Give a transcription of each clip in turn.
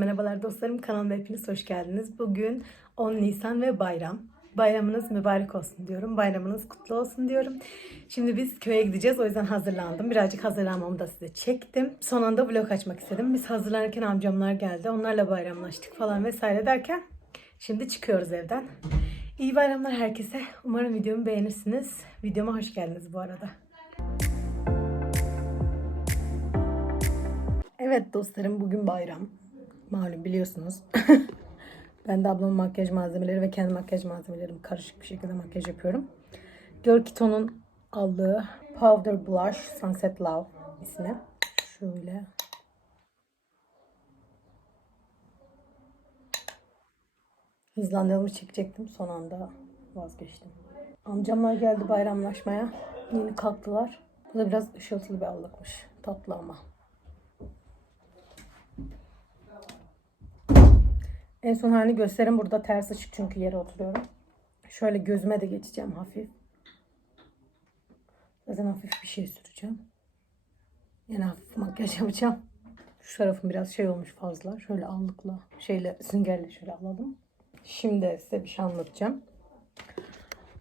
merhabalar dostlarım. Kanalıma hepiniz hoş geldiniz. Bugün 10 Nisan ve bayram. Bayramınız mübarek olsun diyorum. Bayramınız kutlu olsun diyorum. Şimdi biz köye gideceğiz. O yüzden hazırlandım. Birazcık hazırlanmamı da size çektim. Son anda vlog açmak istedim. Biz hazırlanırken amcamlar geldi. Onlarla bayramlaştık falan vesaire derken şimdi çıkıyoruz evden. İyi bayramlar herkese. Umarım videomu beğenirsiniz. Videoma hoş geldiniz bu arada. Evet dostlarım bugün bayram. Malum biliyorsunuz. ben de ablamın makyaj malzemeleri ve kendi makyaj malzemelerim karışık bir şekilde makyaj yapıyorum. Görkiton'un aldığı Powder Blush Sunset Love ismi. Şöyle. Hızlandırılmış çekecektim. Son anda vazgeçtim. Amcamlar geldi bayramlaşmaya. Yeni kalktılar. Bu da biraz ışıltılı bir allıkmış. Tatlı ama. En son halini gösterin. Burada ters ışık çünkü yere oturuyorum. Şöyle gözüme de geçeceğim hafif. Zaten hafif bir şey süreceğim. Yine hafif makyaj yapacağım. Şu tarafım biraz şey olmuş fazla. Şöyle allıkla, şeyle, süngerle şöyle alalım. Şimdi size bir şey anlatacağım.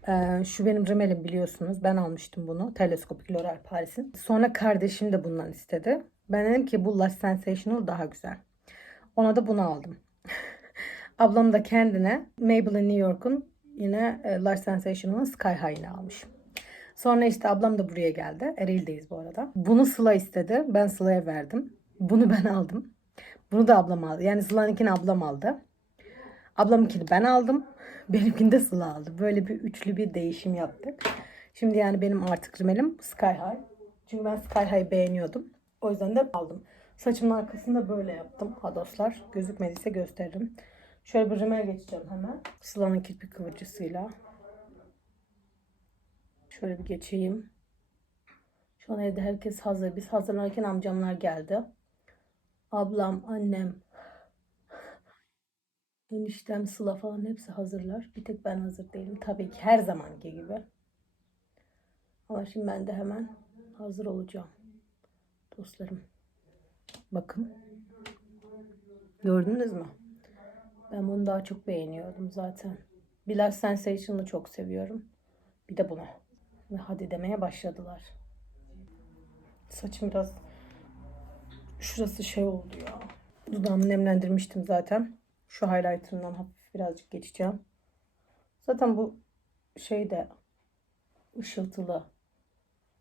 Ee, şu benim rimelim biliyorsunuz. Ben almıştım bunu. Teleskopik L'Oreal Paris'in. Sonra kardeşim de bundan istedi. Ben dedim ki bu Lash Sensational daha güzel. Ona da bunu aldım. Ablam da kendine Maybelline New York'un yine e, Lash Sensational'ın Sky High'ını almış. Sonra işte ablam da buraya geldi. Ereğli'deyiz bu arada. Bunu Sıla istedi. Ben Sıla'ya verdim. Bunu ben aldım. Bunu da ablam aldı. Yani Sıla'nınkini ablam aldı. Ablamınkini ben aldım. Benimkini de Sıla aldı. Böyle bir üçlü bir değişim yaptık. Şimdi yani benim artık rimelim Sky High. Çünkü ben Sky High beğeniyordum. O yüzden de aldım. Saçımın arkasında böyle yaptım. Ha dostlar gözükmediyse gösteririm. Şöyle bir rimel geçeceğim hemen. Sıla'nın kirpik kıvırcısıyla. Şöyle bir geçeyim. Şu an evde herkes hazır. Biz hazırlanırken amcamlar geldi. Ablam, annem, eniştem, Sıla falan hepsi hazırlar. Bir tek ben hazır değilim. Tabii ki her zamanki gibi. Ama şimdi ben de hemen hazır olacağım. Dostlarım. Bakın. Gördünüz mü? Ben bunu daha çok beğeniyordum zaten. Bilal Sensation'ı çok seviyorum. Bir de bunu. Ve hadi demeye başladılar. Saçım biraz şurası şey oldu ya. Dudağımı nemlendirmiştim zaten. Şu highlighter'ından hafif birazcık geçeceğim. Zaten bu şey de ışıltılı.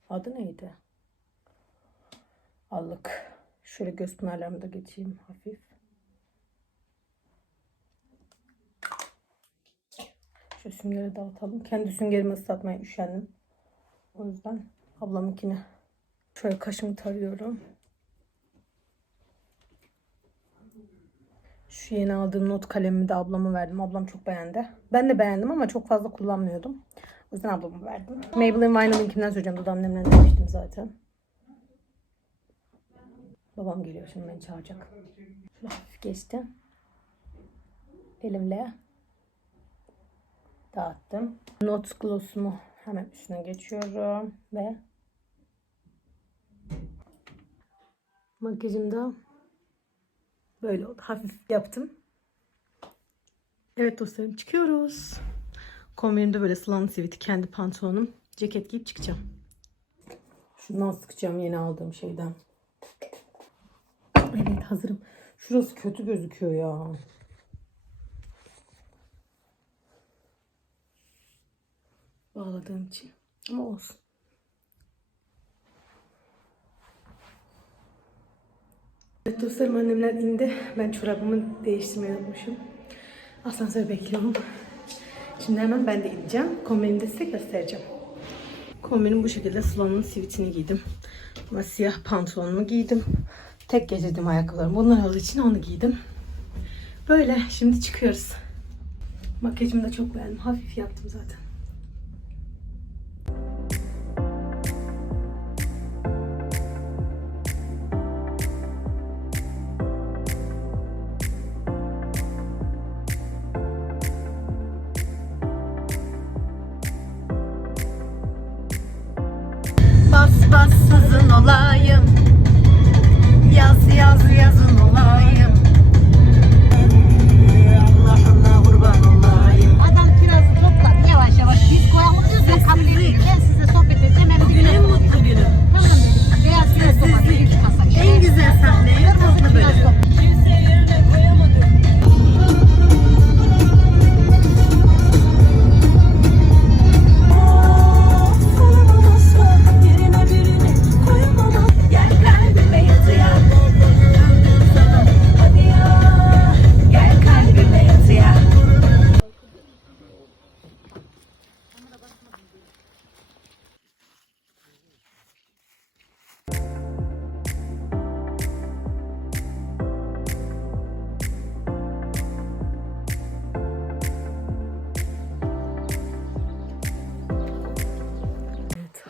Adı neydi? Allık. Şöyle göz pınarlarımı da geçeyim hafif. Şu süngeri dağıtalım. Kendi süngerimi ıslatmaya üşendim. O yüzden ablamınkini şöyle kaşımı tarıyorum. Şu yeni aldığım not kalemimi de ablama verdim. Ablam çok beğendi. Ben de beğendim ama çok fazla kullanmıyordum. O yüzden ablama verdim. Maybelline Vinyl'inkimden süreceğim. Dudağım nemlendirmiştim zaten. Babam geliyor şimdi beni çağıracak. Şöyle hafif geçtim. Elimle dağıttım. Not gloss'umu hemen üstüne geçiyorum ve makyajım da böyle oldu. Hafif yaptım. Evet dostlarım çıkıyoruz. Kombinimde böyle slan siviti kendi pantolonum. Ceket giyip çıkacağım. Şundan sıkacağım yeni aldığım şeyden. Evet hazırım. Şurası kötü gözüküyor ya. Bağladığım için. Ama olsun. Evet dostlarım annemler indi. Ben çorabımı değiştirmeyi unutmuşum. Asansör bekliyorum. Şimdi hemen ben de ineceğim. Kombinimi de size göstereceğim. Kombinim bu şekilde Sıla'nın sivitini giydim. Ama siyah pantolonumu giydim. Tek getirdim ayakkabılarım. Bunlar olduğu için onu giydim. Böyle şimdi çıkıyoruz. Makyajımı da çok beğendim. Hafif yaptım zaten. Bas bas sızın olayım. Yaz yaz yazın olayım. Allah kurban olayım. Adam kirazı toplar yavaş yavaş. Biz koyalım Sessizlik. Kaplayayım. Ben size sohbet edeceğim hem Bugün en mutlu günüm. Tamam Beyaz kiraz toplar En güzel sahne en mutlu bölüm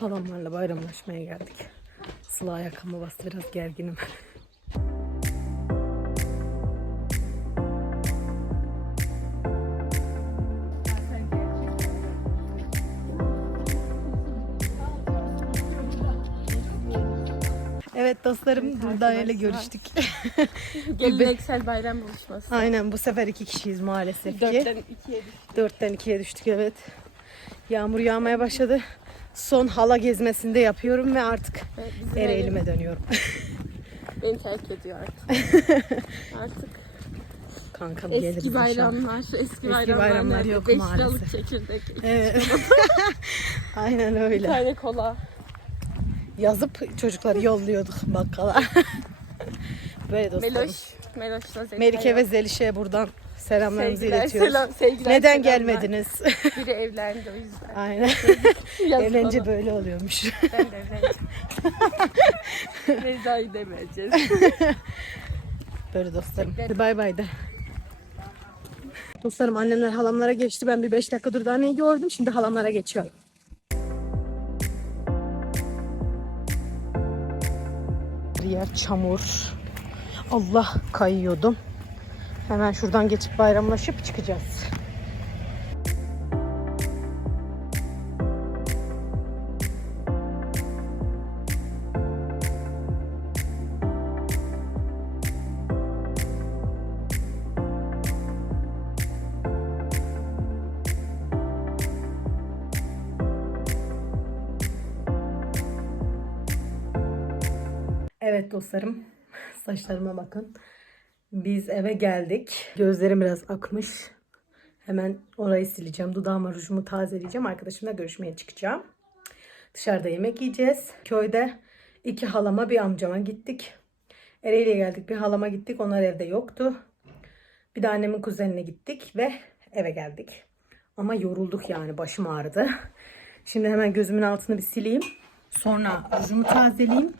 Halamlarla bayramlaşmaya geldik. Sıla ayakkabıma bastı biraz gerginim. Evet dostlarım Dulda ile görüştük. Geleneksel bayram buluşması. Aynen bu sefer iki kişiyiz maalesef ki. Dörtten ikiye düştü. Dörtten ikiye düştük evet. Yağmur yağmaya başladı. Son hala gezmesinde yapıyorum ve artık bizim Ereğli'me dönüyorum. Beni terk ediyor artık. artık Kankam eski inşallah. bayramlar, eski, bayramlar, bayramlar nerede? yok Beş maalesef. liralık çekirdek, Evet. Aynen öyle. tane kola. Yazıp çocukları yolluyorduk bakkala. Böyle dostlarım. Meloş, Meloş'la. Melike ve Zeliş'e buradan selamlarımızı Sevgiler, iletiyoruz. selam- sevgiler, Neden selamlar. gelmediniz? Biri evlendi o yüzden. Aynen. Evlenince böyle oluyormuş. Ben de evleneceğim. Reza'yı demeyeceğiz. Böyle dostlarım. Hadi bay bay de. Dostlarım annemler halamlara geçti. Ben bir beş dakika durdu anneyi gördüm. Şimdi halamlara geçiyorum. Bir yer çamur. Allah kayıyordum. Hemen şuradan geçip bayramlaşıp çıkacağız. Evet dostlarım, saçlarıma bakın. Biz eve geldik. Gözlerim biraz akmış. Hemen orayı sileceğim. Dudağıma rujumu tazeleyeceğim. Arkadaşımla görüşmeye çıkacağım. Dışarıda yemek yiyeceğiz. Köyde iki halama bir amcama gittik. Ereğli'ye geldik. Bir halama gittik. Onlar evde yoktu. Bir de annemin kuzenine gittik ve eve geldik. Ama yorulduk yani. Başım ağrıdı. Şimdi hemen gözümün altını bir sileyim. Sonra rujumu tazeleyeyim.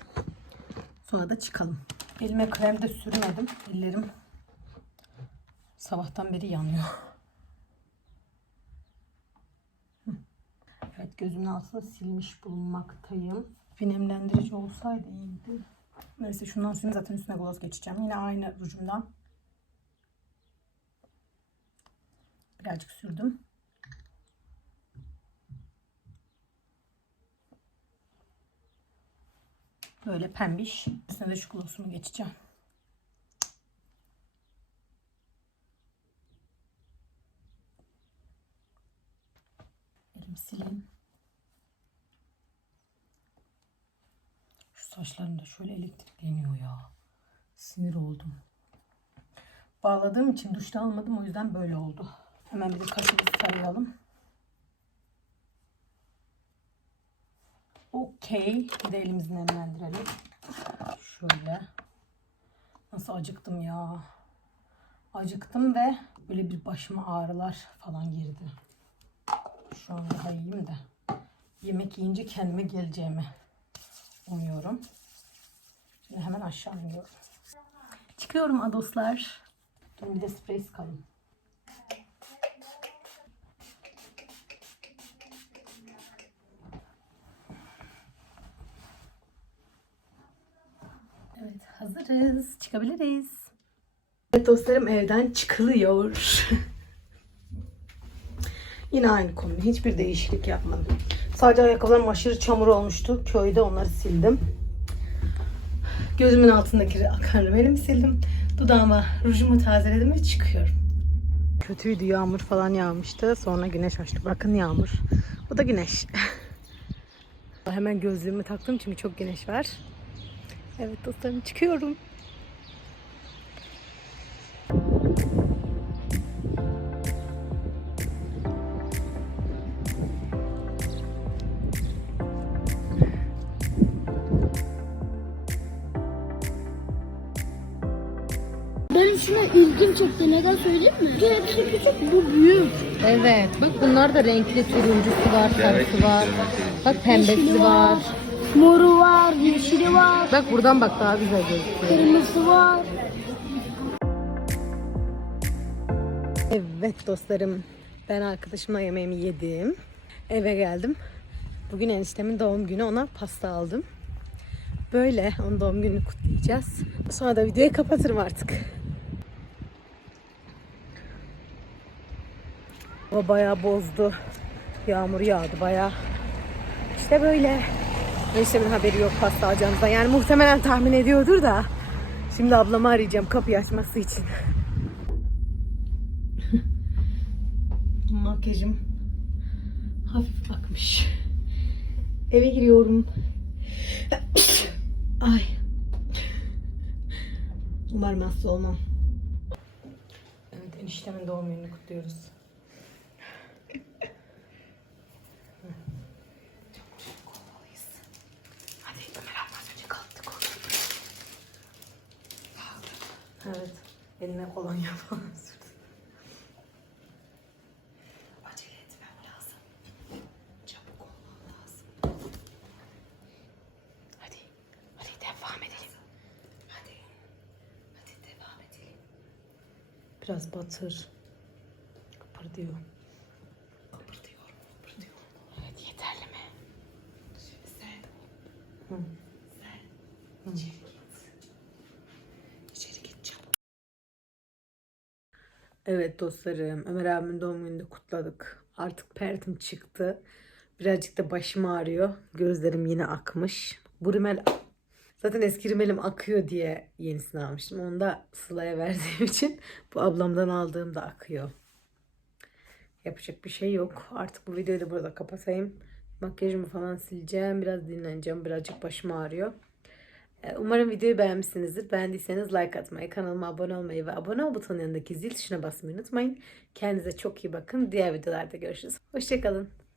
Sonra da çıkalım. Elime krem de sürmedim. Ellerim sabahtan beri yanıyor. Evet gözümün altını silmiş bulunmaktayım. Bir nemlendirici olsaydı iyiydi. Neyse şundan süreyim zaten üstüne gloss geçeceğim. Yine aynı rujumdan. Birazcık sürdüm. Böyle pembiş. Üstüne de şu glossumu geçeceğim. Elim sileyim. Şu saçlarım da şöyle elektrikleniyor ya. Sinir oldum. Bağladığım için duşta almadım o yüzden böyle oldu. Hemen bir de kaşımızı tarayalım. Okey. Bir de elimizi nemlendirelim. Şöyle. Nasıl acıktım ya. Acıktım ve böyle bir başıma ağrılar falan girdi. Şu an daha iyiyim de. Yemek yiyince kendime geleceğimi umuyorum. Şimdi hemen aşağı iniyorum. Çıkıyorum adoslar. Dur bir de sprey sıkalım. Evet hazırız. Çıkabiliriz. Evet dostlarım evden çıkılıyor. Yine aynı konu. Hiçbir değişiklik yapmadım. Sadece ayakkabılarım aşırı çamur olmuştu. Köyde onları sildim. Gözümün altındaki akan rümelimi sildim. Dudağıma rujumu tazeledim ve çıkıyorum. Kötüydü yağmur falan yağmıştı. Sonra güneş açtı. Bakın yağmur. Bu da güneş. Hemen gözlüğümü taktım çünkü çok güneş var. Evet dostlarım çıkıyorum. İlgim çekti. Neden söyleyeyim mi? Bu hepsi küçük, bu büyük. Evet. Bak bunlar da renkli turuncusu var, sarısı var. Bak pembesi var. Moru var, yeşili var, Bak buradan bak daha güzel gözüküyor. kırmızısı var. Evet dostlarım. Ben arkadaşımla yemeğimi yedim. Eve geldim. Bugün eniştemin doğum günü ona pasta aldım. Böyle onun doğum gününü kutlayacağız. Sonra da videoyu kapatırım artık. O bayağı bozdu. Yağmur yağdı bayağı. İşte böyle. Eniştemin haberi yok pasta alacağımızdan. Yani muhtemelen tahmin ediyordur da. Şimdi ablamı arayacağım kapıyı açması için. Makyajım hafif akmış. Eve giriyorum. Ay. Umarım hasta olmam. Evet eniştemin doğum gününü kutluyoruz. Hadi Ömer abla önce kalktık Evet. Eline kolonya falan sürdü. Acele etmem lazım. Çabuk olmam lazım. Hadi. Hadi devam edelim. Hadi. Hadi devam edelim. Biraz batır. Kıpırdıyor. Evet dostlarım, Ömer abimin doğum gününü kutladık. Artık pertim çıktı. Birazcık da başım ağrıyor. Gözlerim yine akmış. Bu rimel zaten eski rimelim akıyor diye yenisini almıştım. Onu da Sıla'ya verdiğim için bu ablamdan aldığım da akıyor. Yapacak bir şey yok. Artık bu videoyu da burada kapatayım. Makyajımı falan sileceğim. Biraz dinleneceğim. Birazcık başım ağrıyor. Ee, Umarım videoyu beğenmişsinizdir. Beğendiyseniz like atmayı, kanalıma abone olmayı ve abone ol butonunun yanındaki zil tuşuna basmayı unutmayın. Kendinize çok iyi bakın. Diğer videolarda görüşürüz. Hoşçakalın.